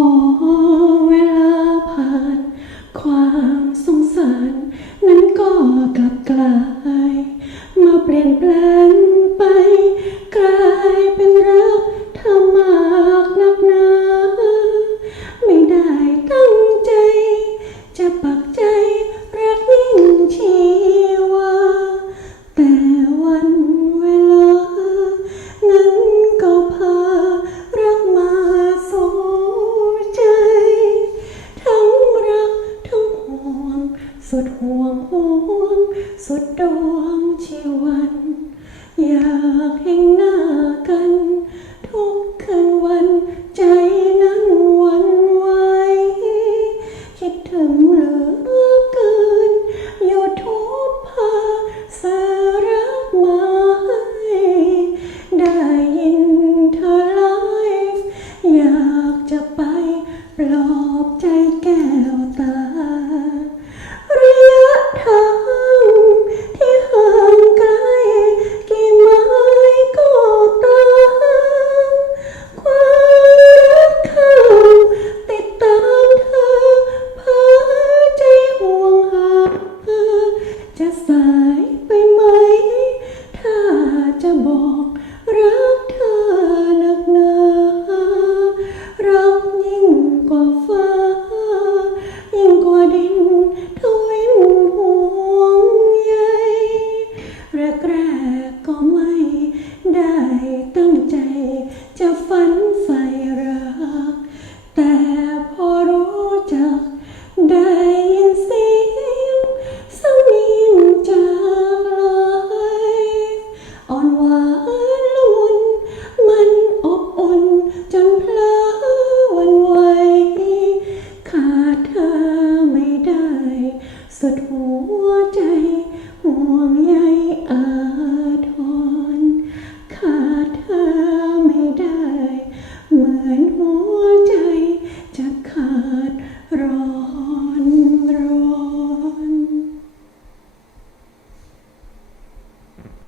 อเวลาผ่าน ความสงสาร นั้นก็กลับกลายมาเปลี่ยนแปลงไป กลายเป็นรักเธอมากนักหนาไม่ได้ตั้งใจ จะปักใจ สุดห่วงห่วง สุดดวงชีวัน อยากเห็นหน้ากัน ทุกคืนวันใจนั้นวันไหวคิดถึงเหลือเกินอยู่ทุกภาสารักมาให้ได้ยินเธอไลฟ์อยากจะไปปลอ จะบอกรักเธอหนักหนารักยิ่งกว่าฟ้า ยิ่งกว่าดิน